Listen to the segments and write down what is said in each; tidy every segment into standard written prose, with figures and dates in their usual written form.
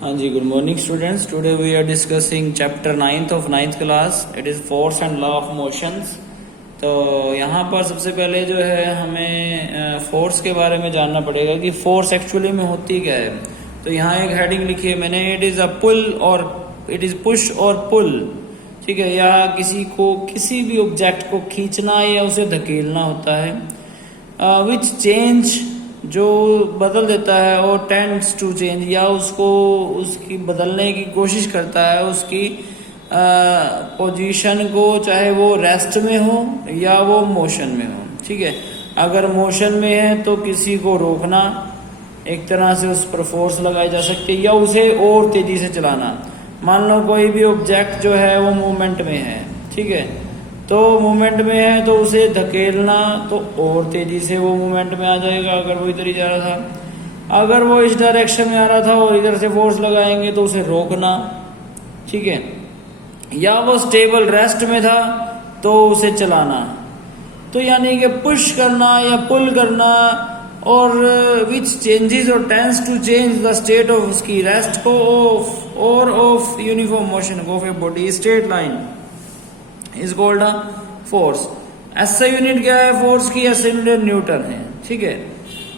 हाँ जी, good morning students. Today we are discussing chapter 9th of 9th class. It is force and law of motions. तो यहाँ पर सबसे पहले जो है हमें फोर्स के बारे में जानना पड़ेगा कि फोर्स एक्चुअली में होती क्या है। तो यहाँ एक हेडिंग लिखी है मैंने, इट इज़ अ पुल और इट इज़ पुश और पुल। ठीक है, या किसी भी ऑब्जेक्ट को खींचना या उसे धकेलना होता है। विच चेंज, जो बदल देता है, और टेंड्स टू चेंज, या उसकी बदलने की कोशिश करता है उसकी पोजीशन को, चाहे वो रेस्ट में हो या वो मोशन में हो। ठीक है, अगर मोशन में है तो किसी को रोकना, एक तरह से उस पर फोर्स लगाई जा सकती है, या उसे और तेजी से चलाना। मान लो कोई भी ऑब्जेक्ट जो है वो मूवमेंट में है, ठीक है, तो मूवमेंट में है तो उसे धकेलना तो और तेजी से वो मूवमेंट में आ जाएगा अगर वो इधर ही जा रहा था। अगर वो इस डायरेक्शन में आ रहा था और इधर से फोर्स लगाएंगे तो उसे रोकना। ठीक है, या वो स्टेबल रेस्ट में था तो उसे चलाना। तो यानी कि पुश करना या पुल करना, और विच चेंजेस और tends to change the state of उसकी रेस्ट को of uniform motion of a body straight line is called a force. SI unit क्या है फोर्स की? एसआई यूनिट न्यूटन है। ठीक है,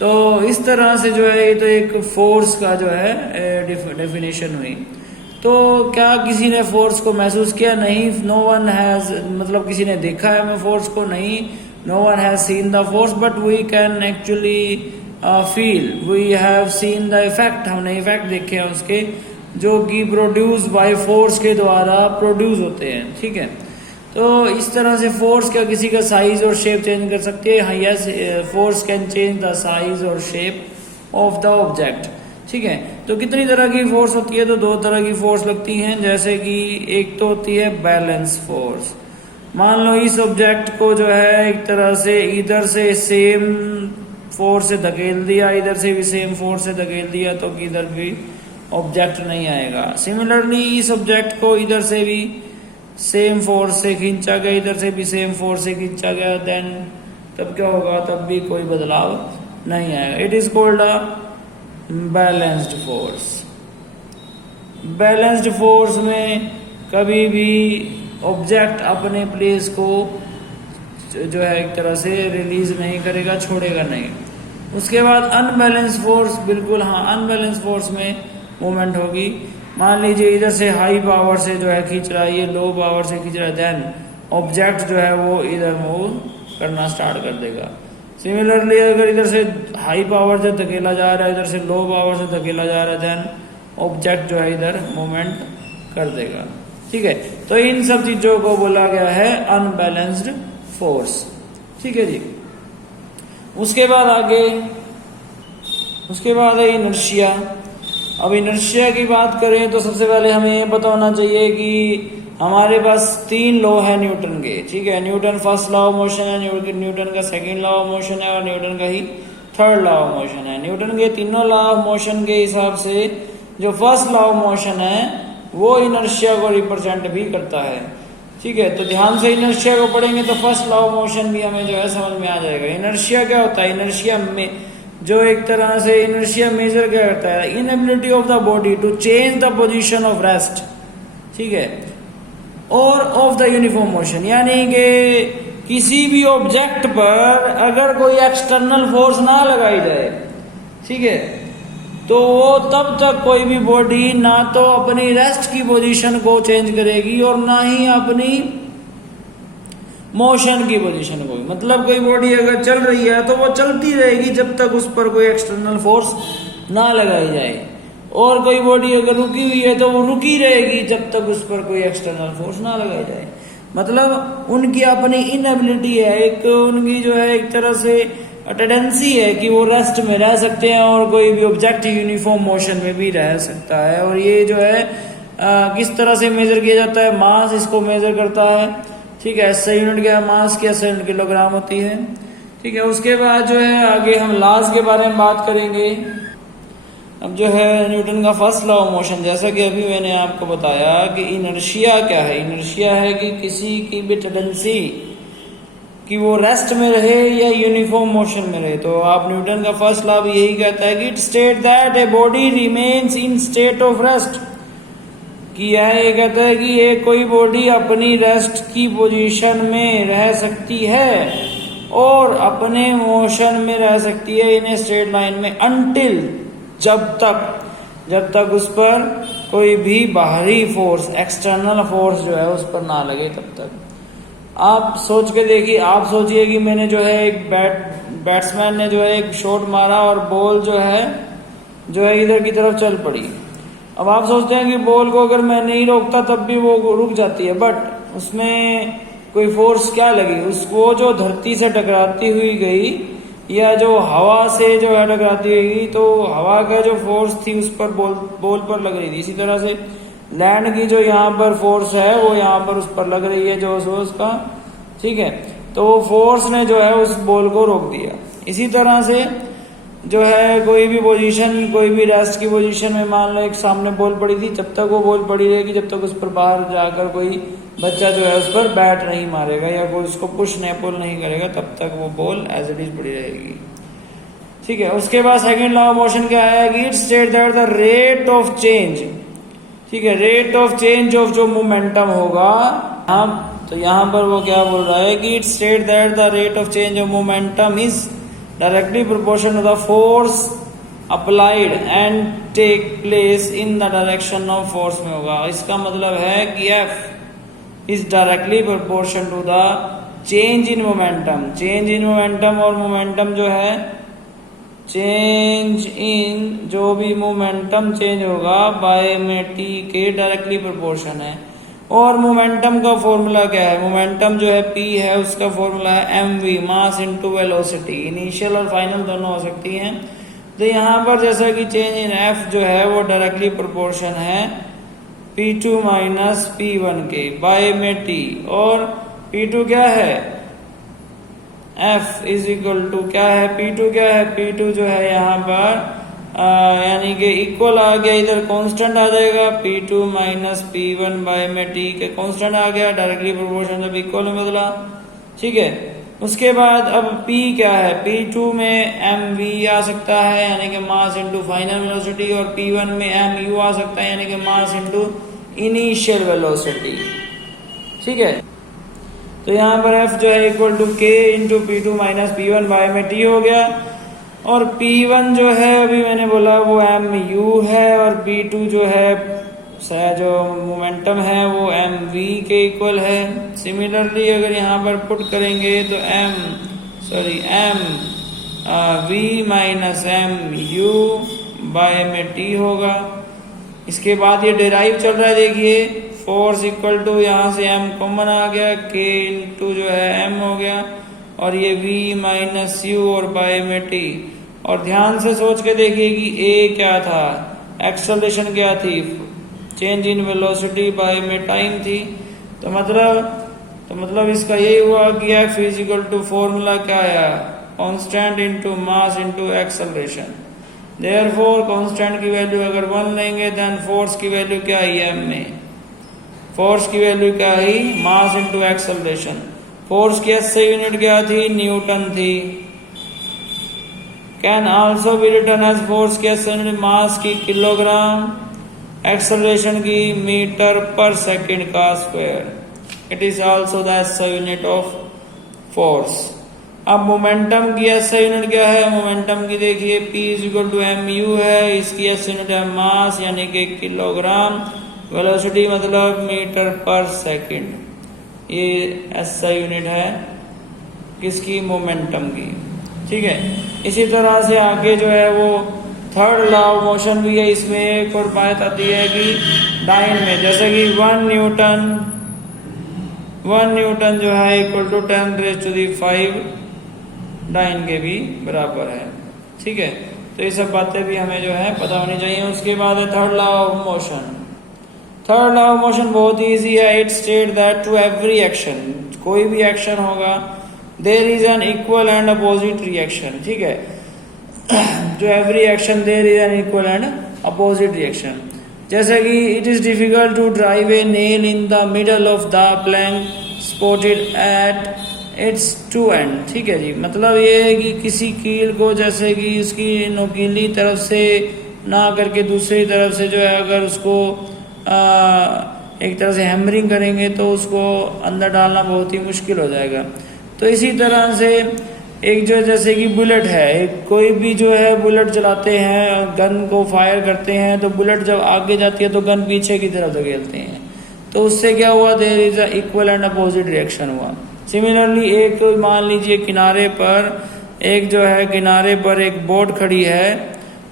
तो इस तरह से जो है ये तो एक फोर्स का जो है डेफिनेशन हुई। तो क्या किसी ने फोर्स को महसूस किया? नहीं, नो वन हैज, मतलब किसी ने देखा है मैं फोर्स को? नहीं, no one has seen the force, but we can actually feel, we have seen the effect, हमने इफेक्ट देखे हैं उसके, जो कि प्रोड्यूस बाय फोर्स के द्वारा प्रोड्यूस होते हैं। ठीक है, तो इस तरह से फोर्स क्या किसी का साइज और शेप चेंज कर सकती है? हाँ, yes, force can change the size और शेप ऑफ द ऑब्जेक्ट। ठीक है, तो कितनी तरह की फोर्स होती है? तो दो तरह की फोर्स लगती हैं। जैसे कि एक तो होती है बैलेंस फोर्स। मान लो इस ऑब्जेक्ट को जो है एक तरह से इधर से सेम फोर्स से धकेल दिया, इधर से भी सेम फोर्स से धकेल दिया, तो किधर भी ऑब्जेक्ट नहीं आएगा। सिमिलरली इस ऑब्जेक्ट को इधर से भी सेम फोर्स से खींचा गया, इधर से भी सेम फोर्स से खींचा गया, देन तब क्या होगा? तब भी कोई बदलाव नहीं आएगा। It is called a balanced force. Balanced force में कभी भी ऑब्जेक्ट अपने प्लेस को जो है एक तरह से रिलीज नहीं करेगा, छोड़ेगा नहीं। उसके बाद अनबैलेंस फोर्स, बिल्कुल हाँ, अनबैलेंस फोर्स में मूवमेंट होगी। मान लीजिए इधर से हाई पावर से जो है खींच रहा है, ये लो पावर से खींच रहा है, देन ऑब्जेक्ट जो है वो इधर मूव करना स्टार्ट कर देगा। सिमिलरली अगर इधर से हाई पावर से धकेला जा रहा है, इधर से लो पावर से धकेला जा रहा है, देन ऑब्जेक्ट जो है इधर मूवमेंट कर देगा। ठीक है, तो इन सब चीजों को बोला गया है अनबैलेंस्ड फोर्स। ठीक है जी, उसके बाद है इनर्शिया। अब इनर्शिया की बात करें तो सबसे पहले हमें ये पता होना चाहिए कि हमारे पास 3 लॉ है न्यूटन के। ठीक है, Newton first law of motion है, न्यूटन का सेकंड लॉ ऑफ मोशन है, और न्यूटन का ही थर्ड लॉ ऑफ मोशन है। न्यूटन के तीनों लॉ ऑफ मोशन के हिसाब से जो फर्स्ट लॉ ऑफ मोशन है वो इनर्शिया को रिप्रेजेंट भी करता है। ठीक है, तो ध्यान से इनर्शिया को पढ़ेंगे तो फर्स्ट लॉ ऑफ मोशन भी हमें जो है समझ में आ जाएगा। इनर्शिया क्या होता है? इनर्शिया में जो एक तरह से इनर्शिया मेजर क्या करता है? Inability of the body to change the position of rest, ठीक है, और ऑफ द यूनिफॉर्म मोशन। यानी कि किसी भी ऑब्जेक्ट पर अगर कोई एक्सटर्नल फोर्स ना लगाई जाए, ठीक है, तो वो तब तक कोई भी बॉडी ना तो अपनी रेस्ट की पोजीशन को चेंज करेगी और ना ही अपनी मोशन की पोजीशन को। मतलब कोई बॉडी अगर चल रही है तो वो चलती रहेगी जब तक उस पर कोई एक्सटर्नल फोर्स ना लगाई जाए, और कोई बॉडी अगर रुकी हुई है तो वो रुकी रहेगी जब तक उस पर कोई एक्सटर्नल फोर्स ना लगाई जाए। मतलब उनकी अपनी इनएबिलिटी है, एक उनकी जो है एक तरह से टेंडेंसी है कि वो रेस्ट में रह सकते हैं और कोई भी ऑब्जेक्ट यूनिफॉर्म मोशन में भी रह सकता है। और ये जो है किस तरह से मेजर किया जाता है? मास इसको मेजर करता है। ठीक है, एसआई यूनिट क्या है? मास की एसआई यूनिट किलोग्राम होती है। ठीक है, उसके बाद जो है आगे हम लॉज के बारे में बात करेंगे। अब जो है न्यूटन का फर्स्ट लॉ ऑफ मोशन, जैसा कि अभी मैंने आपको बताया कि इनर्शिया क्या है? इनर्शिया है कि किसी की भी टेंडेंसी कि वो रेस्ट में रहे या यूनिफॉर्म मोशन में रहे। तो आप न्यूटन का फर्स्ट लॉ भी यही कहता है कि it state that a body remains in state of rest, कि यह ये कहता है कि ये कोई बॉडी अपनी रेस्ट की पोजीशन में रह सकती है और अपने मोशन में रह सकती है इन ए स्ट्रेट लाइन में अनटिल, जब तक उस पर कोई भी बाहरी फोर्स, एक्सटर्नल फोर्स जो है उस पर ना लगे तब तक। आप सोच के देखिए, आप सोचिए कि मैंने जो है एक बैट्समैन ने जो है एक शॉट मारा और बॉल जो है इधर की तरफ चल पड़ी। अब आप सोचते हैं कि बॉल को अगर मैं नहीं रोकता तब भी वो रुक जाती है, बट उसमें कोई फोर्स क्या लगी, उसको जो धरती से टकराती हुई गई या जो हवा से जो है टकराती हुई, तो हवा का जो फोर्स थी उस पर बॉल पर लग रही थी। इसी तरह से लैंड की जो यहाँ पर फोर्स है वो यहाँ पर उस पर लग रही है, जो उसका, ठीक है। तो वो फोर्स ने जो है उस बॉल को रोक दिया। इसी तरह से जो है कोई भी पोजीशन, कोई भी रेस्ट की पोजीशन में मान लो एक सामने बॉल पड़ी थी, जब तक वो बॉल पड़ी रहेगी, जब तक उस पर बाहर जाकर कोई बच्चा जो है उस पर बैट नहीं मारेगा या कोई उसको पुश नहीं पुल नहीं करेगा, तब तक वो बॉल एज इट इज पड़ी रहेगी, ठीक है। उसके बाद सेकंड लॉ ऑफ मोशन क्या है कि it state that the rate of change, ठीक है, रेट ऑफ चेंज ऑफ जो मोमेंटम होगा, तो यहाँ पर वो क्या बोल रहा है कि it state that the rate of change of momentum is directly proportional to the force applied and take place in the direction of force में होगा। इसका मतलब है कि F is directly proportional to the change in momentum। change in momentum और momentum जो है, change in जो भी momentum change होगा बाय में t के डायरेक्टली प्रोपोर्शन है। और मोमेंटम का फॉर्मूला क्या है, मोमेंटम जो है p है, उसका फॉर्मूला है mv, mass into velocity. Initial और फाइनल दोनों हो सकती हैं। तो यहाँ पर जैसा कि चेंज इन f जो है वो डायरेक्टली प्रोपोर्शन है p2 माइनस p1 के बाय में t, और p2 क्या है, f इज इक्वल टू क्या है, p2 क्या है, p2 जो है यहाँ पर यानी कि इक्वल आ गया, इधर कांस्टेंट आ जाएगा, p2 माइनस p1 बाय में t के कांस्टेंट आ गया, डायरेक्टली प्रोपोर्शन जब इक्वल में बदला, ठीक है। उसके बाद अब p क्या है, p2 में mv आ सकता है यानी कि मास इनटू फाइनल वेलोसिटी, और p1 में mu आ सकता है यानी कि मास इनटू इनिशियल वेलोसिटी, ठीक है। तो यहाँ पर f जो है equal to k into p2 minus p1 by में t हो गया, और P1 जो है अभी मैंने बोला वो mu है, और P2 जो है जो मोमेंटम है वो mv के इक्वल है। सिमिलरली अगर यहाँ पर पुट करेंगे तो m v minus mu by में t होगा। इसके बाद ये डेराइव चल रहा है, देखिए फोर्स इक्वल टू यहाँ से m कॉमन आ गया, k इंटू जो है m हो गया, और ये v माइनस u और बाय में t। और ध्यान से सोच के देखिए कि a क्या था, एक्सेलरेशन क्या थी, चेंज इन वेलोसिटी बाय में टाइम थी। तो मतलब इसका यही हुआ कि f is equal to formula क्या आया, constant into mass into acceleration. Therefore constant की वैल्यू अगर 1 लेंगे देन फोर्स की वैल्यू क्या आई m में, फोर्स की वैल्यू क्या आई, मास इनटू एक्सेलरेशन। फोर्स की SI यूनिट क्या थी, न्यूटन थी। Can also be written as force की SI यूनिट मास की किलोग्राम, एक्सेलरेशन की मीटर पर सेकंड का square. It is also the SI unit of force. अब मोमेंटम की SI यूनिट क्या है, मोमेंटम की देखिए P is equal to mu है, इसकी SI यूनिट है मास यानी कि किलोग्राम, वेलोसिटी मतलब मीटर पर सेकंड। ये SI यूनिट है किसकी, मोमेंटम की, ठीक है। इसी तरह से आगे जो है वो थर्ड लॉ ऑफ मोशन भी है। इसमें एक और बात आती है कि डाइन में, जैसे कि 1 न्यूटन जो है इक्वल टू 10⁵ डाइन के भी बराबर है, ठीक है। तो ये सब बातें भी हमें जो है पता होनी चाहिए। उसके बाद है third law of motion. Third law of motion बहुत ही ईजी है। It state that to every action, कोई भी एक्शन होगा, there is an equal and opposite reaction, ठीक है। जो every action there is an equal and opposite reaction. जैसे कि it is difficult to drive a nail in the middle of the plank spotted at its two end, ठीक है जी। मतलब ये है कि किसी कील को जैसे कि उसकी नोकीली तरफ से ना करके दूसरी तरफ से जो है अगर उसको एक तरह से हैमरिंग करेंगे तो उसको अंदर डालना बहुत ही मुश्किल हो जाएगा। तो इसी तरह से एक जो जैसे कि बुलेट है, एक कोई भी जो है बुलेट चलाते हैं, गन को फायर करते हैं, तो बुलेट जब आगे जाती है तो गन पीछे की तरफ धकेलते हैं, तो उससे क्या हुआ, there is a equal and opposite reaction हुआ। सिमिलरली एक मान लीजिए किनारे पर एक जो है किनारे पर एक बोट खड़ी है,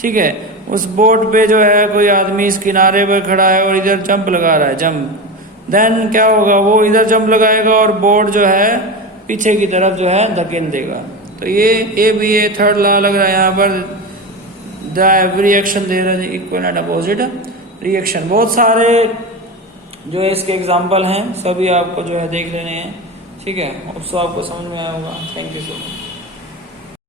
ठीक है, उस बोट पे जो है कोई आदमी इस किनारे पर खड़ा है और इधर जंप लगा रहा है, जंप, देन क्या होगा, वो इधर जंप लगाएगा और बोट जो है पीछे की तरफ जो है धकेल देगा। तो ये भी ये थर्ड लॉ लग रहा है यहाँ पर, the every action there is equal and opposite reaction. बहुत सारे जो है इसके एग्जाम्पल हैं, सभी आपको जो है देख लेने हैं, ठीक है। अब आपको समझ में आया होगा। Thank you so much.